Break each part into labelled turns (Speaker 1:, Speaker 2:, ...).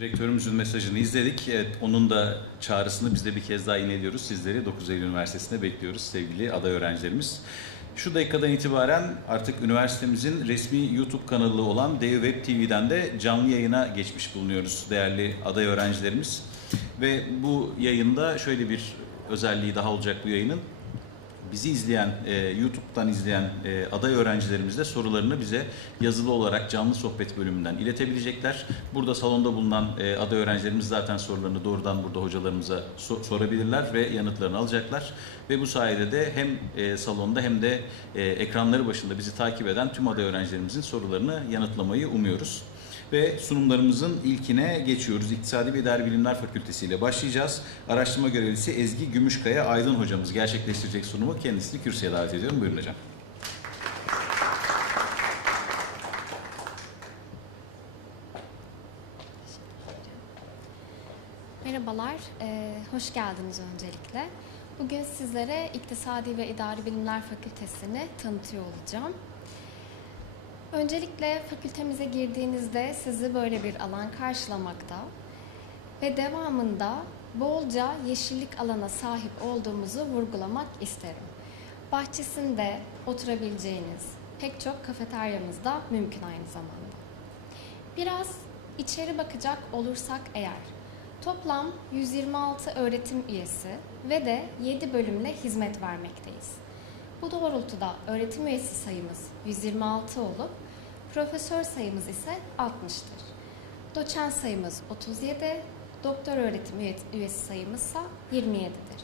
Speaker 1: Direktörümüzün mesajını izledik. Evet, onun da çağrısını biz de bir kez daha yineliyoruz. Sizleri 9 Eylül Üniversitesi'nde bekliyoruz sevgili aday öğrencilerimiz. Şu dakikadan itibaren artık üniversitemizin resmi YouTube kanalı olan Dev Web TV'den de canlı yayına geçmiş bulunuyoruz değerli aday öğrencilerimiz. Ve bu yayında şöyle bir özelliği daha olacak bu yayının. Bizi izleyen, e, YouTube'dan izleyen e, aday öğrencilerimiz de sorularını bize yazılı olarak canlı sohbet bölümünden iletebilecekler. Burada salonda bulunan e, aday öğrencilerimiz zaten sorularını doğrudan burada hocalarımıza so- sorabilirler ve yanıtlarını alacaklar. Ve bu sayede de hem e, salonda hem de e, ekranları başında bizi takip eden tüm aday öğrencilerimizin sorularını yanıtlamayı umuyoruz. Ve sunumlarımızın ilkine geçiyoruz. İktisadi ve İdari Bilimler Fakültesi ile başlayacağız. Araştırma görevlisi Ezgi Gümüşkaya Aydın hocamız gerçekleştirecek sunumu. Kendisini kürsüye davet ediyorum. Buyurun hocam.
Speaker 2: Merhabalar, eee, hoş geldiniz öncelikle. Bugün sizlere İktisadi ve İdari Bilimler Fakültesini tanıtıyor olacağım. Öncelikle fakültemize girdiğinizde sizi böyle bir alan karşılamakta ve devamında bolca yeşillik alana sahip olduğumuzu vurgulamak isterim. Bahçesinde oturabileceğiniz pek çok kafeteryamız da mümkün aynı zamanda. Biraz içeri bakacak olursak eğer toplam 126 öğretim üyesi ve de 7 bölümle hizmet vermekteyiz. Bu doğrultuda öğretim üyesi sayımız 126 olup profesör sayımız ise 60'tır. Doçent sayımız 37, doktor öğretim üye- üyesi sayımız ise 27'dir.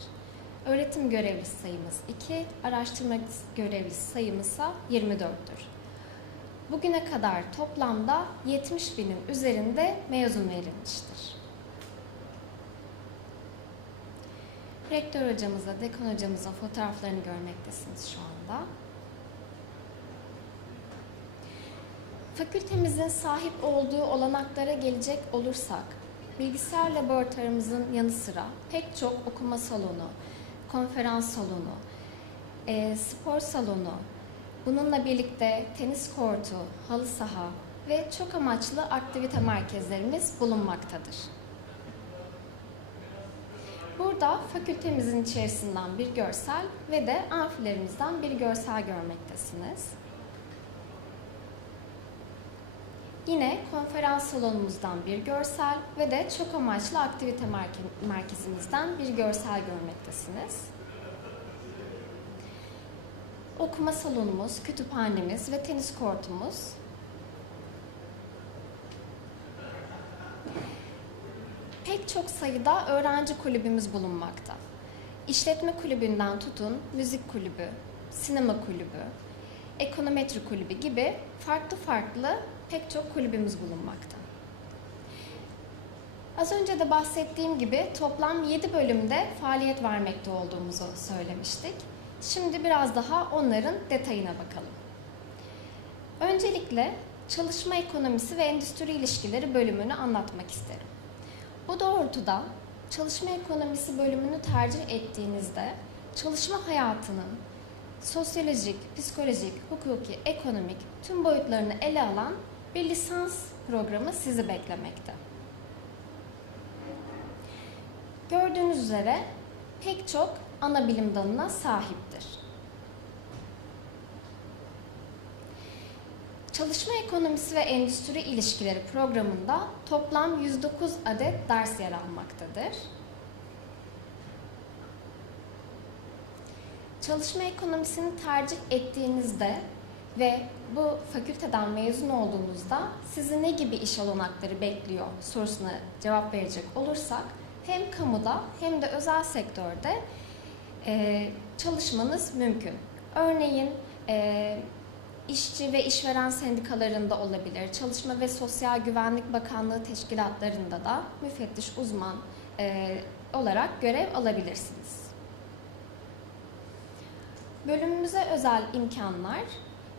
Speaker 2: Öğretim görevlisi sayımız 2, araştırma görevlisi sayımız ise 24'tür. Bugüne kadar toplamda 70 binin üzerinde mezun verilmiştir. Rektör hocamıza, dekan hocamıza fotoğraflarını görmektesiniz şu anda. Fakültemizin sahip olduğu olanaklara gelecek olursak, bilgisayar laboratuvarımızın yanı sıra pek çok okuma salonu, konferans salonu, e, spor salonu, bununla birlikte tenis kortu, halı saha ve çok amaçlı aktivite merkezlerimiz bulunmaktadır. Burada fakültemizin içerisinden bir görsel ve de amfilerimizden bir görsel görmektesiniz. Yine konferans salonumuzdan bir görsel ve de çok amaçlı aktivite merke- merkezimizden bir görsel görmektesiniz. Okuma salonumuz, kütüphanemiz ve tenis kortumuz pek çok sayıda öğrenci kulübümüz bulunmakta. İşletme kulübünden tutun, müzik kulübü, sinema kulübü, ekonometri kulübü gibi farklı farklı pek çok kulübümüz bulunmakta. Az önce de bahsettiğim gibi toplam 7 bölümde faaliyet vermekte olduğumuzu söylemiştik. Şimdi biraz daha onların detayına bakalım. Öncelikle çalışma ekonomisi ve endüstri ilişkileri bölümünü anlatmak isterim. Bu doğrultuda çalışma ekonomisi bölümünü tercih ettiğinizde çalışma hayatının sosyolojik, psikolojik, hukuki, ekonomik tüm boyutlarını ele alan bir lisans programı sizi beklemekte. Gördüğünüz üzere pek çok ana bilim dalına sahiptir. Çalışma ekonomisi ve endüstri ilişkileri programında toplam 109 adet ders yer almaktadır. Çalışma ekonomisini tercih ettiğinizde ve bu fakülteden mezun olduğunuzda sizi ne gibi iş olanakları bekliyor sorusuna cevap verecek olursak hem kamuda hem de özel sektörde e, çalışmanız mümkün. Örneğin e, işçi ve işveren sendikalarında olabilir, Çalışma ve Sosyal Güvenlik Bakanlığı teşkilatlarında da müfettiş uzman e, olarak görev alabilirsiniz. Bölümümüze özel imkanlar,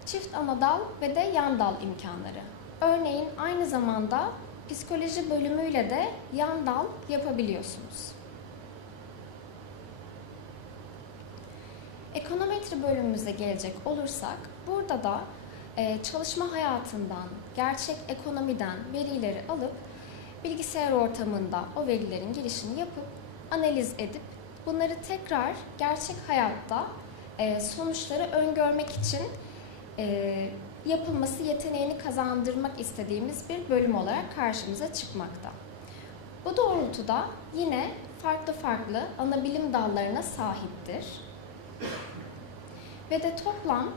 Speaker 2: çift ana dal ve de yan dal imkanları. Örneğin aynı zamanda psikoloji bölümüyle de yan dal yapabiliyorsunuz. Ekonometri bölümümüze gelecek olursak, burada da e, çalışma hayatından, gerçek ekonomiden verileri alıp bilgisayar ortamında o verilerin girişini yapıp analiz edip bunları tekrar gerçek hayatta e, sonuçları öngörmek için e, yapılması yeteneğini kazandırmak istediğimiz bir bölüm olarak karşımıza çıkmakta. Bu doğrultuda yine farklı farklı ana bilim dallarına sahiptir. Ve de toplam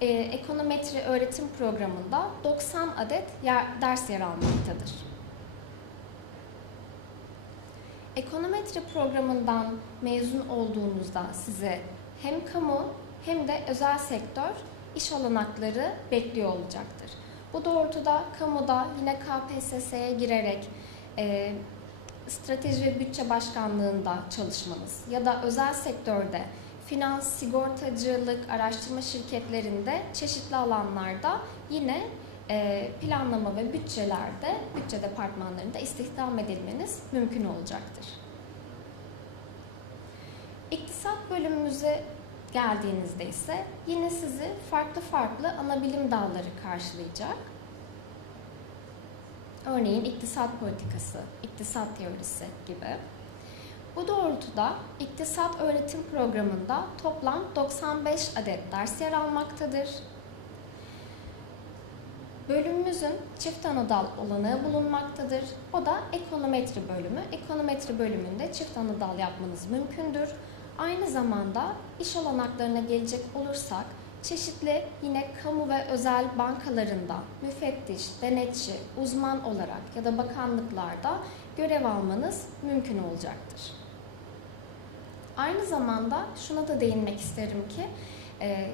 Speaker 2: e, ekonometri öğretim programında 90 adet yer, ders yer almaktadır. Ekonometri programından mezun olduğunuzda size hem kamu hem de özel sektör iş olanakları bekliyor olacaktır. Bu doğrultuda kamuda yine KPSS'ye girerek e, strateji ve bütçe başkanlığında çalışmanız ya da özel sektörde finans, sigortacılık, araştırma şirketlerinde çeşitli alanlarda yine e, planlama ve bütçelerde, bütçe departmanlarında istihdam edilmeniz mümkün olacaktır. İktisat bölümümüze geldiğinizde ise yine sizi farklı farklı ana bilim dalları karşılayacak. Örneğin iktisat politikası, iktisat teorisi gibi. Bu doğrultuda iktisat öğretim programında toplam 95 adet ders yer almaktadır. Bölümümüzün çift anadal olanağı bulunmaktadır. O da ekonometri bölümü. Ekonometri bölümünde çift anadal yapmanız mümkündür. Aynı zamanda iş olanaklarına gelecek olursak çeşitli yine kamu ve özel bankalarında müfettiş, denetçi, uzman olarak ya da bakanlıklarda görev almanız mümkün olacaktır. Aynı zamanda şuna da değinmek isterim ki e,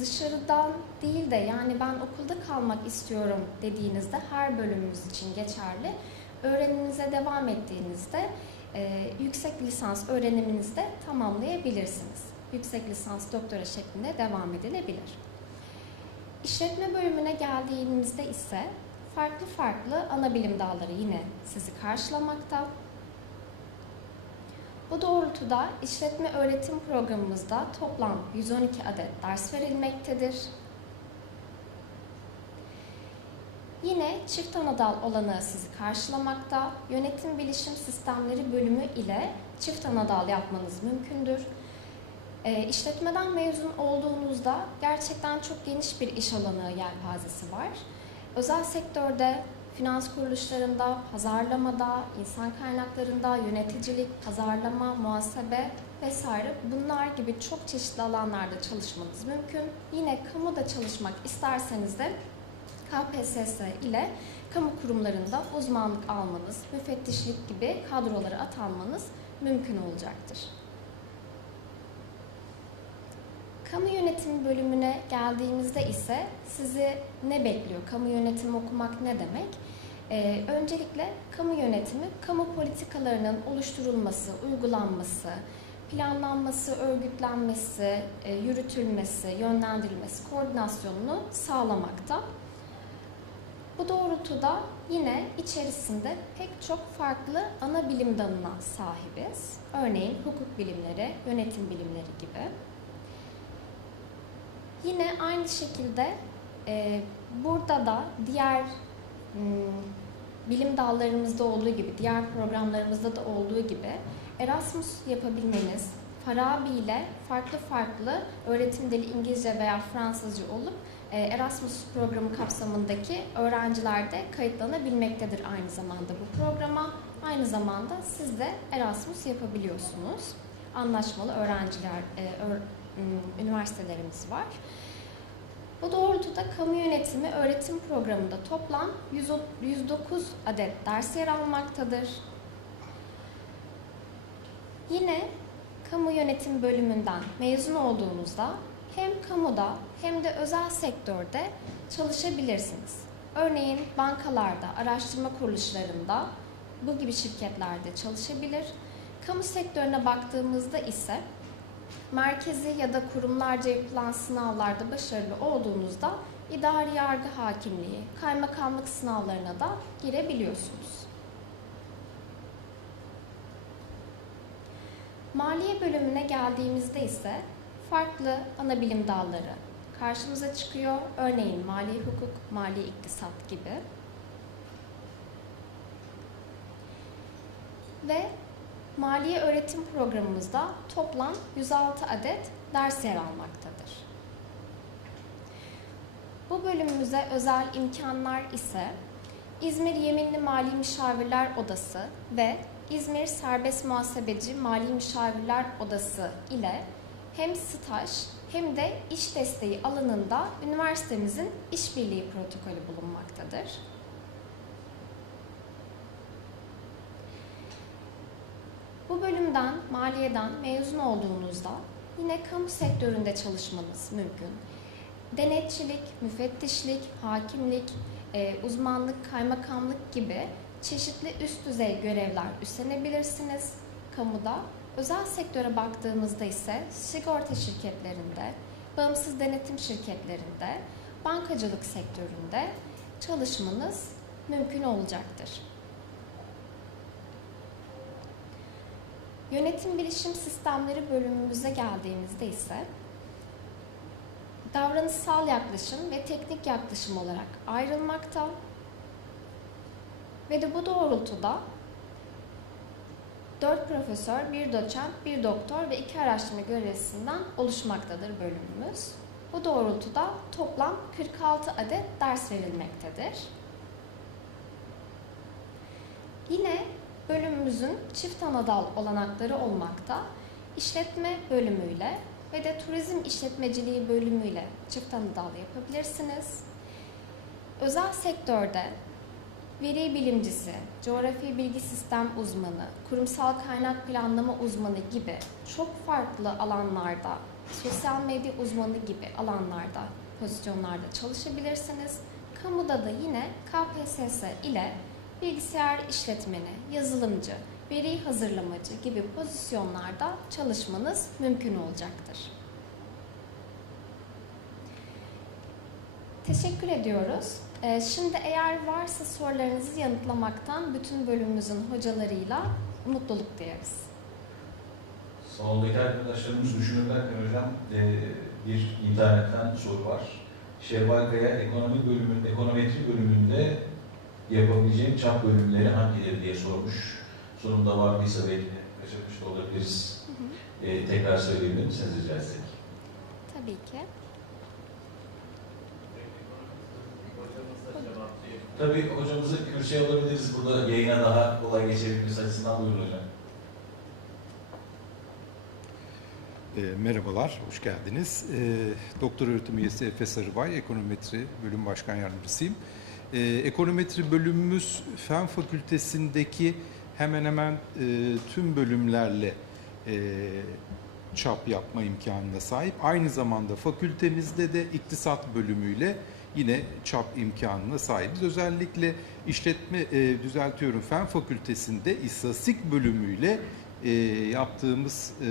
Speaker 2: dışarıdan değil de yani ben okulda kalmak istiyorum dediğinizde her bölümümüz için geçerli. Öğreniminize devam ettiğinizde e, yüksek lisans öğreniminizi de tamamlayabilirsiniz. Yüksek lisans doktora şeklinde devam edilebilir. İşletme bölümüne geldiğinizde ise farklı farklı ana bilim dalları yine sizi karşılamakta. Bu doğrultuda işletme öğretim programımızda toplam 112 adet ders verilmektedir. Yine çift anadal olanağı sizi karşılamakta. Yönetim bilişim sistemleri bölümü ile çift anadal yapmanız mümkündür. E, işletmeden mezun olduğunuzda gerçekten çok geniş bir iş alanı yelpazesi var. Özel sektörde, finans kuruluşlarında, pazarlamada, insan kaynaklarında, yöneticilik, pazarlama, muhasebe vesaire bunlar gibi çok çeşitli alanlarda çalışmanız mümkün. Yine kamuda çalışmak isterseniz de KPSS ile kamu kurumlarında uzmanlık almanız, müfettişlik gibi kadrolara atanmanız mümkün olacaktır. Kamu yönetimi bölümüne geldiğimizde ise sizi ne bekliyor? Kamu yönetimi okumak ne demek? Ee, öncelikle kamu yönetimi, kamu politikalarının oluşturulması, uygulanması, planlanması, örgütlenmesi, e, yürütülmesi, yönlendirilmesi, koordinasyonunu sağlamakta. Bu doğrultuda yine içerisinde pek çok farklı ana bilim dalına sahibiz. Örneğin hukuk bilimleri, yönetim bilimleri gibi. Yine aynı şekilde e, burada da diğer m, bilim dallarımızda olduğu gibi, diğer programlarımızda da olduğu gibi Erasmus yapabilmeniz, Farabi ile farklı farklı öğretim dili İngilizce veya Fransızca olup e, Erasmus programı kapsamındaki öğrenciler de kayıtlanabilmektedir aynı zamanda bu programa. Aynı zamanda siz de Erasmus yapabiliyorsunuz. Anlaşmalı öğrenciler, e, üniversitelerimiz var. Bu doğrultuda kamu yönetimi öğretim programında toplam 100 109 adet ders yer almaktadır. Yine kamu yönetim bölümünden mezun olduğunuzda hem kamuda hem de özel sektörde çalışabilirsiniz. Örneğin bankalarda, araştırma kuruluşlarında bu gibi şirketlerde çalışabilir. Kamu sektörüne baktığımızda ise merkezi ya da kurumlarca yapılan sınavlarda başarılı olduğunuzda idari yargı hakimliği, kaymakamlık sınavlarına da girebiliyorsunuz. Maliye bölümüne geldiğimizde ise farklı ana bilim dalları karşımıza çıkıyor. Örneğin mali hukuk, mali iktisat gibi. ve Maliye Öğretim Programımızda toplam 106 adet ders yer almaktadır. Bu bölümümüze özel imkanlar ise İzmir Yeminli Mali Müşavirler Odası ve İzmir Serbest Muhasebeci Mali Müşavirler Odası ile hem staj hem de iş desteği alanında üniversitemizin işbirliği protokolü bulunmaktadır. Bu bölümden, maliyeden mezun olduğunuzda yine kamu sektöründe çalışmanız mümkün. Denetçilik, müfettişlik, hakimlik, e, uzmanlık, kaymakamlık gibi çeşitli üst düzey görevler üstlenebilirsiniz kamuda. Özel sektöre baktığımızda ise sigorta şirketlerinde, bağımsız denetim şirketlerinde, bankacılık sektöründe çalışmanız mümkün olacaktır. Yönetim bilişim sistemleri bölümümüze geldiğimizde ise davranışsal yaklaşım ve teknik yaklaşım olarak ayrılmakta ve de bu doğrultuda 4 profesör, 1 doçent, 1 doktor ve 2 araştırma görevlisinden oluşmaktadır bölümümüz. Bu doğrultuda toplam 46 adet ders verilmektedir. Yine bölümümüzün çift anadal olanakları olmakta. İşletme bölümüyle ve de turizm işletmeciliği bölümüyle çift anadal yapabilirsiniz. Özel sektörde veri bilimcisi, coğrafi bilgi sistem uzmanı, kurumsal kaynak planlama uzmanı gibi çok farklı alanlarda, sosyal medya uzmanı gibi alanlarda, pozisyonlarda çalışabilirsiniz. Kamuda da yine KPSS ile bilgisayar işletmeni, yazılımcı, veri hazırlamacı gibi pozisyonlarda çalışmanız mümkün olacaktır. Teşekkür ediyoruz. Ee, Şimdi eğer varsa sorularınızı yanıtlamaktan bütün bölümümüzün hocalarıyla mutluluk duyarız.
Speaker 1: Salondaki arkadaşlarımız düşünürlerken hocam e, bir internetten soru var. Şevval Kaya ekonomi bölümünün, ekonometri bölümünde yapabileceğim çap bölümleri hangileri diye sormuş. Sonunda vardıysa belki kaçırmış da olabiliriz. E, tekrar söyleyebilir misiniz rica etsek?
Speaker 2: Tabii ki.
Speaker 1: Tabii hocamızı kürsüye alabiliriz. Burada yayına daha kolay geçebilmesi açısından buyurun hocam.
Speaker 3: E, merhabalar, hoş geldiniz. E, Doktor öğretim üyesi Efe Sarıbay, Ekonometri Bölüm Başkan Yardımcısıyım. E, ekonometri bölümümüz Fen Fakültesindeki hemen hemen e, tüm bölümlerle e, çap yapma imkanına sahip. Aynı zamanda fakültemizde de iktisat bölümüyle yine çap imkanına sahibiz. Özellikle işletme, e, düzeltiyorum, Fen Fakültesinde istatistik bölümüyle e, yaptığımız e,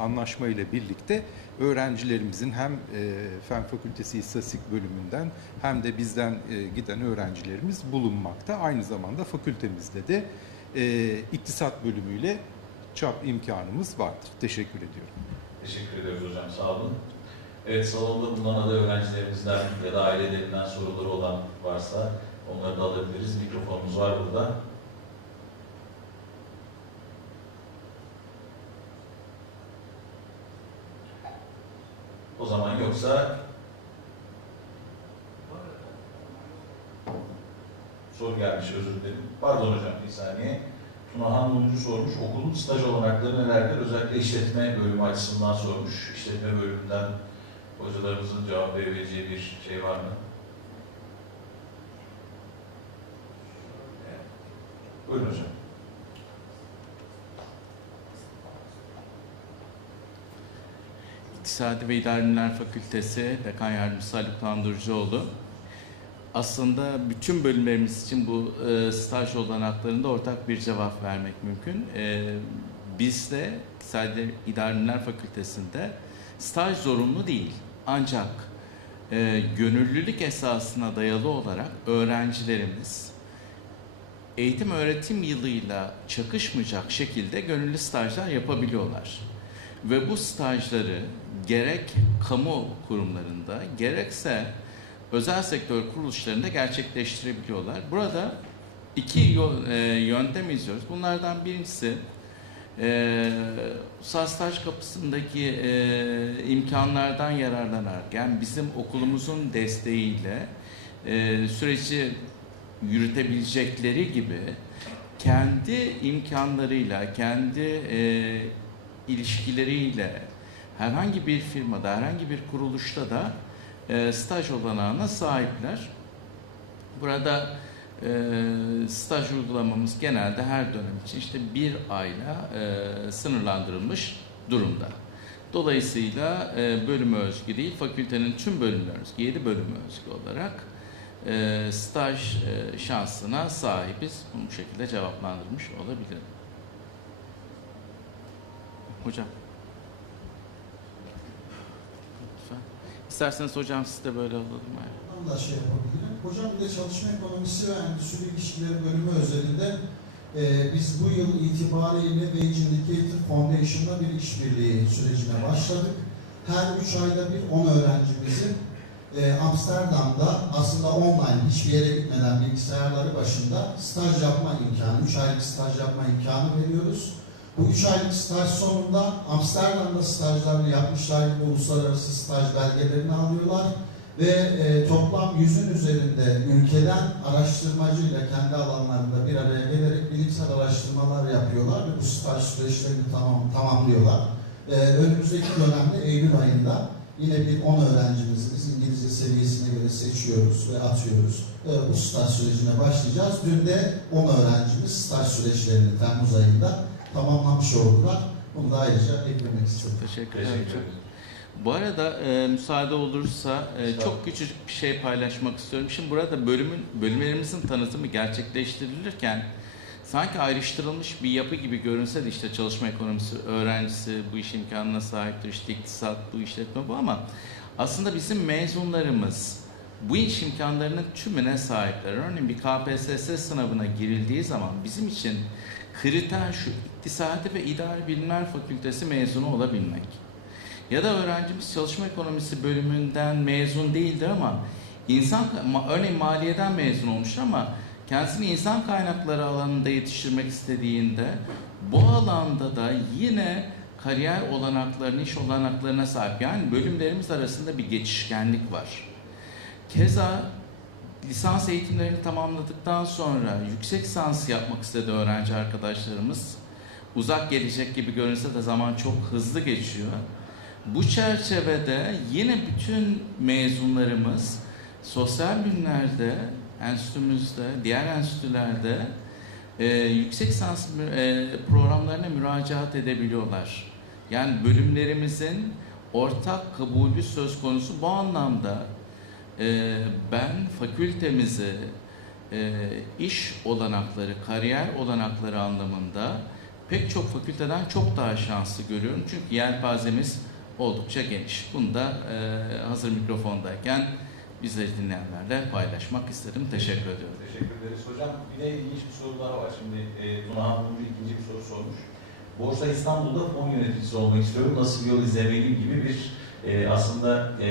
Speaker 3: anlaşma ile birlikte öğrencilerimizin hem e, Fen Fakültesi İstatistik bölümünden hem de bizden e, giden öğrencilerimiz bulunmakta. Aynı zamanda fakültemizde de e, iktisat bölümüyle çap imkanımız vardır. Teşekkür ediyorum.
Speaker 1: Teşekkür ediyoruz hocam, sağ olun. Evet, salonda bulunan ada öğrencilerimizden ya da ailelerinden soruları olan varsa onları da alabiliriz. Mikrofonumuz var burada. O zaman yoksa soru gelmiş özür dilerim. Pardon hocam bir saniye. Tunahan Mumcu sormuş. Okulun staj olanakları nelerdir? Özellikle işletme bölümü açısından sormuş. İşletme bölümünden hocalarımızın cevap verebileceği bir şey var mı? Buyurun hocam.
Speaker 4: İktisadi ve İdari Fakültesi Dekan Yardımcısı Haluk Landırcıoğlu. Aslında bütün bölümlerimiz için bu e, staj olanaklarında ortak bir cevap vermek mümkün. E, bizde İktisadi İdari Fakültesi'nde staj zorunlu değil. Ancak e, gönüllülük esasına dayalı olarak öğrencilerimiz eğitim öğretim yılıyla çakışmayacak şekilde gönüllü stajlar yapabiliyorlar. Ve bu stajları gerek kamu kurumlarında gerekse özel sektör kuruluşlarında gerçekleştirebiliyorlar. Burada iki e, yöntem izliyoruz. Bunlardan birincisi e, staj kapısındaki e, imkanlardan yararlanarak yani bizim okulumuzun desteğiyle e, süreci yürütebilecekleri gibi kendi imkanlarıyla, kendi e, ilişkileriyle herhangi bir firmada, herhangi bir kuruluşta da e, staj olanağına sahipler. Burada e, staj uygulamamız genelde her dönem için işte bir ayla e, sınırlandırılmış durumda. Dolayısıyla e, bölüme özgü değil, fakültenin tüm bölümlerine özgü, 7 bölüme özgü olarak e, staj e, şansına sahibiz. Bunu bu şekilde cevaplandırmış olabilirim. Hocam. İsterseniz hocam siz de böyle alalım. Yani.
Speaker 5: Da şey yapabilirim. Hocam bir de çalışma ekonomisi ve endüstri ilişkileri bölümü özelinde e, biz bu yıl itibariyle Wage Indicator Foundation'la bir işbirliği sürecine başladık. Her üç ayda bir 10 öğrencimizin e, Amsterdam'da aslında online hiçbir yere gitmeden bilgisayarları başında staj yapma imkanı, 3 aylık staj yapma imkanı veriyoruz. Bu 3 aylık staj sonunda Amsterdam'da stajlarını yapmışlar gibi uluslararası staj belgelerini alıyorlar ve e, toplam yüzün üzerinde ülkeden araştırmacıyla kendi alanlarında bir araya gelerek bilimsel araştırmalar yapıyorlar ve bu staj süreçlerini tamam, tamamlıyorlar. E, önümüzdeki dönemde Eylül ayında yine bir 10 öğrencimizi İngilizce seviyesine göre seçiyoruz ve atıyoruz. E, bu staj sürecine başlayacağız. Dün de 10 öğrencimiz staj süreçlerini Temmuz ayında tamamlamış oldular. Bunu da ayrıca eklemek istedim.
Speaker 4: Teşekkür ederim.
Speaker 1: Teşekkür ederim.
Speaker 4: Bu arada e, müsaade olursa e, çok küçücük bir şey paylaşmak istiyorum. Şimdi burada bölümün bölümlerimizin tanıtımı gerçekleştirilirken sanki ayrıştırılmış bir yapı gibi görünse de işte çalışma ekonomisi öğrencisi bu iş imkanına sahiptir, işte iktisat bu işletme bu ama aslında bizim mezunlarımız bu iş imkanlarının tümüne sahipler. Örneğin bir KPSS sınavına girildiği zaman bizim için kriter şu iktisadi ve idari bilimler fakültesi mezunu olabilmek. Ya da öğrencimiz çalışma ekonomisi bölümünden mezun değildir ama insan örneğin maliyeden mezun olmuştur ama kendisini insan kaynakları alanında yetiştirmek istediğinde bu alanda da yine kariyer olanaklarına, iş olanaklarına sahip. Yani bölümlerimiz arasında bir geçişkenlik var. Keza lisans eğitimlerini tamamladıktan sonra yüksek lisans yapmak istedi öğrenci arkadaşlarımız. Uzak gelecek gibi görünse de zaman çok hızlı geçiyor. Bu çerçevede yine bütün mezunlarımız sosyal bilimlerde, enstitümüzde, diğer enstitülerde e, yüksek lisans mü- e, programlarına müracaat edebiliyorlar. Yani bölümlerimizin ortak kabulü söz konusu bu anlamda e, ben fakültemizi e, iş olanakları, kariyer olanakları anlamında pek çok fakülteden çok daha şanslı görüyorum. Çünkü yelpazemiz oldukça geniş. Bunu da e, hazır mikrofondayken bizleri dinleyenlerle paylaşmak istedim. Teşekkür ediyorum.
Speaker 1: Teşekkür ederiz hocam. Bir de ilginç bir soru daha var. Şimdi e, Tuna Hanım ikinci bir soru sormuş. Borsa İstanbul'da fon yöneticisi olmak istiyorum. Nasıl bir yol izlemeliyim gibi bir e, aslında e,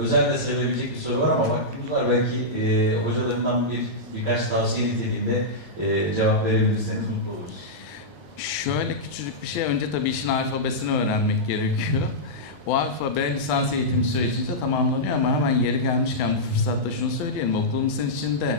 Speaker 1: özel de bir soru var ama vaktimiz var. Belki e, hocalarından bir birkaç tavsiye niteliğinde e, cevap verebilirseniz mutlu oluruz.
Speaker 4: Şöyle küçücük bir şey. Önce tabii işin alfabesini öğrenmek gerekiyor. O alfabe lisans eğitimi sürecince tamamlanıyor ama hemen yeri gelmişken bu fırsatta şunu söyleyelim. Okulumuzun içinde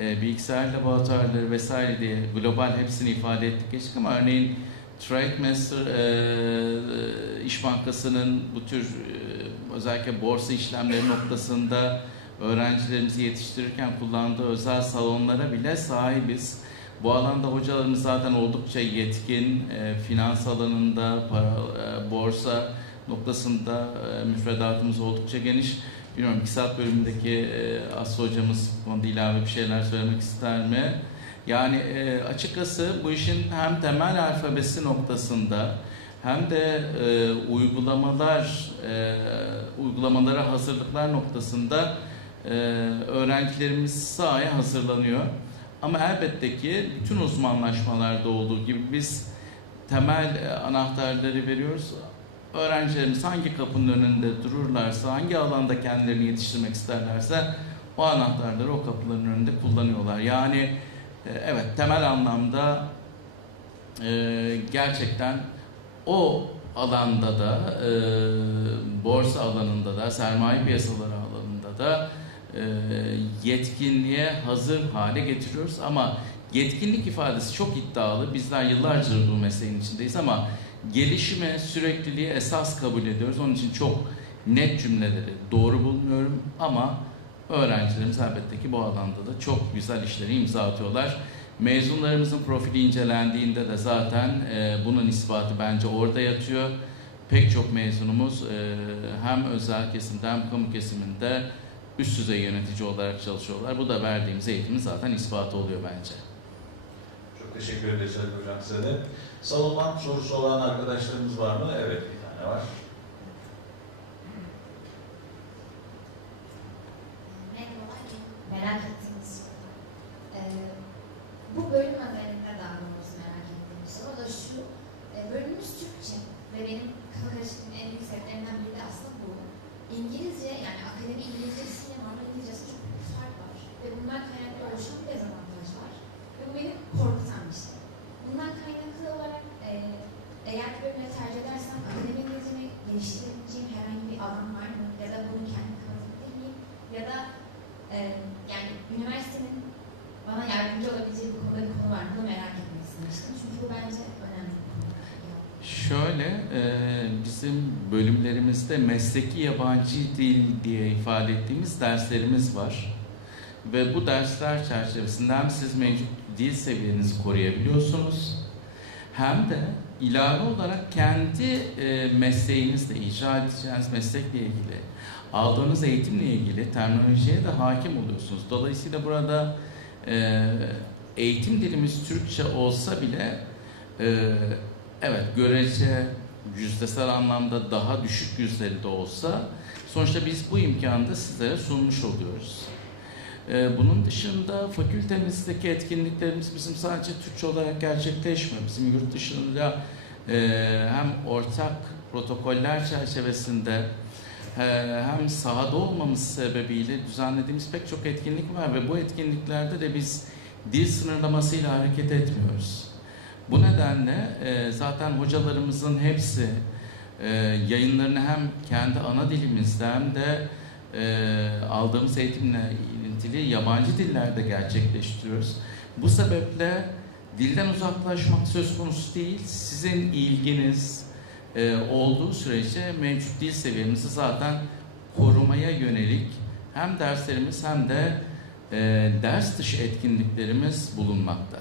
Speaker 4: e, bilgisayar laboratuvarları vesaire diye global hepsini ifade ettik geçtik ama örneğin Trademaster e, İş Bankası'nın bu tür e, özellikle borsa işlemleri noktasında öğrencilerimizi yetiştirirken kullandığı özel salonlara bile sahibiz. Bu alanda hocalarımız zaten oldukça yetkin, e, finans alanında, para, e, borsa noktasında e, müfredatımız oldukça geniş. Bilmiyorum iktisat bölümündeki e, Aslı hocamız bu konuda ilave bir şeyler söylemek ister mi? Yani e, açıkçası bu işin hem temel alfabesi noktasında hem de e, uygulamalar, e, uygulamalara hazırlıklar noktasında e, öğrencilerimiz sahaya hazırlanıyor. Ama elbette ki bütün uzmanlaşmalarda olduğu gibi biz temel e, anahtarları veriyoruz. Öğrencilerimiz hangi kapının önünde dururlarsa, hangi alanda kendilerini yetiştirmek isterlerse o anahtarları o kapıların önünde kullanıyorlar. Yani e, evet temel anlamda e, gerçekten o alanda da e, borsa alanında da sermaye piyasaları alanında da e, yetkinliğe hazır hale getiriyoruz ama yetkinlik ifadesi çok iddialı. Bizler yıllardır bu mesleğin içindeyiz ama gelişime, sürekliliği esas kabul ediyoruz. Onun için çok net cümleleri doğru bulmuyorum ama öğrencilerimiz elbette ki bu alanda da çok güzel işleri imza atıyorlar. Mezunlarımızın profili incelendiğinde de zaten e, bunun ispatı bence orada yatıyor. Pek çok mezunumuz e, hem özel kesimde hem kamu kesiminde üst düzey yönetici olarak çalışıyorlar. Bu da verdiğimiz eğitimin zaten ispatı oluyor bence.
Speaker 1: Çok teşekkür ederiz Ali Hocam size de. Salondan sorusu olan arkadaşlarımız var mı? Evet bir tane var.
Speaker 6: Merak. Ee, bu bölüm
Speaker 4: bölümlerimizde mesleki yabancı dil diye ifade ettiğimiz derslerimiz var. Ve bu dersler çerçevesinde hem siz mevcut dil seviyenizi koruyabiliyorsunuz, hem de ilave olarak kendi e, mesleğinizle, icra edeceğiniz meslekle ilgili, aldığınız eğitimle ilgili terminolojiye de hakim oluyorsunuz. Dolayısıyla burada e, eğitim dilimiz Türkçe olsa bile e, evet görece yüzdesel anlamda daha düşük yüzdeli de olsa sonuçta biz bu imkanı da sizlere sunmuş oluyoruz. Ee, Bunun dışında fakültemizdeki etkinliklerimiz bizim sadece Türkçe olarak gerçekleşmiyor. Bizim yurt dışında e, hem ortak protokoller çerçevesinde e, hem sahada olmamız sebebiyle düzenlediğimiz pek çok etkinlik var ve bu etkinliklerde de biz dil sınırlamasıyla hareket etmiyoruz. Bu nedenle e, zaten hocalarımızın hepsi e, yayınlarını hem kendi ana dilimizde hem de e, aldığımız eğitimle ilintili yabancı dillerde gerçekleştiriyoruz. Bu sebeple dilden uzaklaşmak söz konusu değil. Sizin ilginiz e, olduğu sürece mevcut dil seviyemizi zaten korumaya yönelik hem derslerimiz hem de e, ders dışı etkinliklerimiz bulunmakta.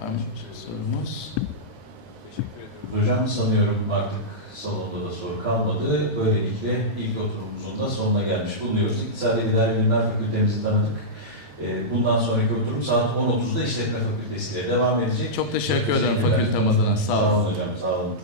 Speaker 4: Var mı sorumuz?
Speaker 1: Hocam sanıyorum artık salonda da soru kalmadı. Böylelikle ilk oturumumuzun da sonuna gelmiş bulunuyoruz. İktisadi İdari Bilimler Fakültemizi tanıdık. Ee, Bundan sonraki oturum saat 10.30'da İşletme Fakültesi ile devam edecek.
Speaker 4: Çok teşekkür
Speaker 1: Çok
Speaker 4: ederim fakültem adına. Sağ olun.
Speaker 1: Sağ olun hocam, sağ olun.